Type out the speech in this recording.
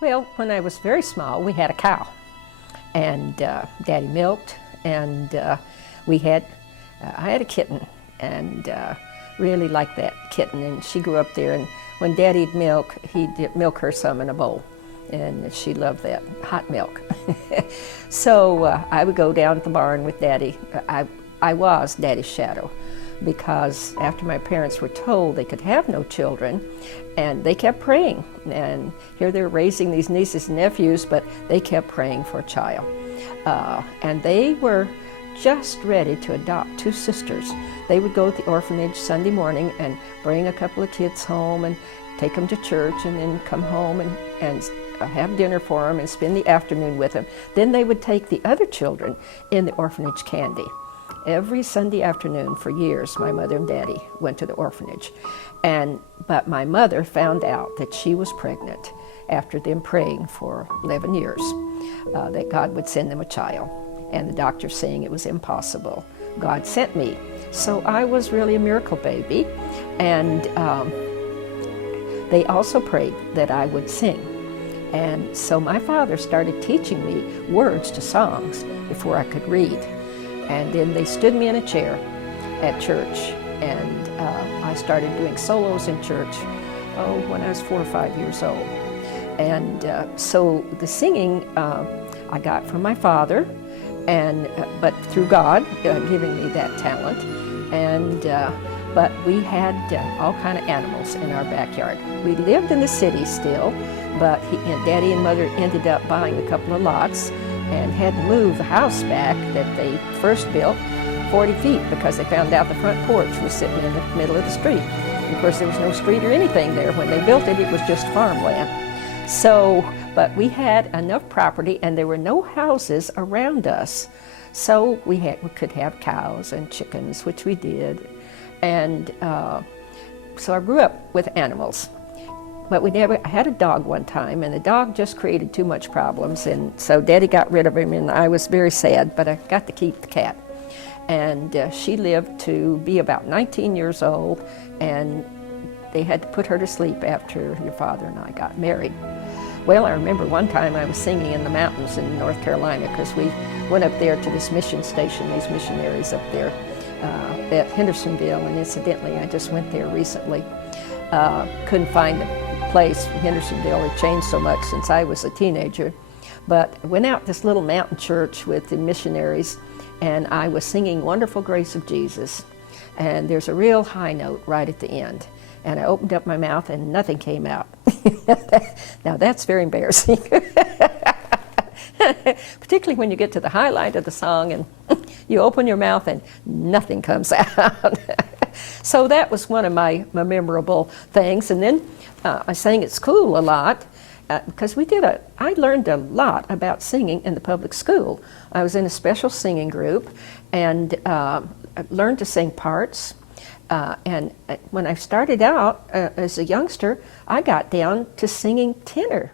Well, when I was very small, we had a cow, and Daddy milked, and I had a kitten, and really liked that kitten, and she grew up there, and when Daddy'd milk, he'd milk her some in a bowl, and she loved that hot milk. So I would go down to the barn with Daddy. I was Daddy's shadow, because after my parents were told they could have no children, and they kept praying, and here they're raising these nieces and nephews, but they kept praying for a child. And they were just ready to adopt two sisters. They would go to the orphanage Sunday morning and bring a couple of kids home and take them to church, and then come home and have dinner for them and spend the afternoon with them. Then they would take the other children in the orphanage candy. Every Sunday afternoon for years, my mother and Daddy went to the orphanage. But my mother found out that she was pregnant after them praying for 11 years, that God would send them a child. And the doctor saying it was impossible. God sent me. So I was really a miracle baby. And they also prayed that I would sing. And so my father started teaching me words to songs before I could read. And then they stood me in a chair at church, and I started doing solos in church, when I was 4 or 5 years old. And so the singing I got from my father, but through God giving me that talent. But we had all kind of animals in our backyard. We lived in the city still, but Daddy and Mother ended up buying a couple of lots and had to move the house back that they first built 40 feet because they found out the front porch was sitting in the middle of the street. And of course, there was no street or anything there. When they built it, it was just farmland. So, but we had enough property, and there were no houses around us. So we could have cows and chickens, which we did. And so I grew up with animals. But I had a dog one time, and the dog just created too much problems, and so Daddy got rid of him, and I was very sad, but I got to keep the cat. And she lived to be about 19 years old, and they had to put her to sleep after your father and I got married. Well, I remember one time I was singing in the mountains in North Carolina, because we went up there to this mission station, these missionaries up there at Hendersonville, and incidentally, I just went there recently. Couldn't find the place. Hendersonville had changed so much since I was a teenager. But I went out this little mountain church with the missionaries, and I was singing Wonderful Grace of Jesus. And there's a real high note right at the end. And I opened up my mouth and nothing came out. Now that's very embarrassing. Particularly when you get to the highlight of the song and you open your mouth and nothing comes out. So that was one of my memorable things. And then I sang at school a lot because I learned a lot about singing in the public school. I was in a special singing group, and I learned to sing parts. And when I started out as a youngster, I got down to singing tenor.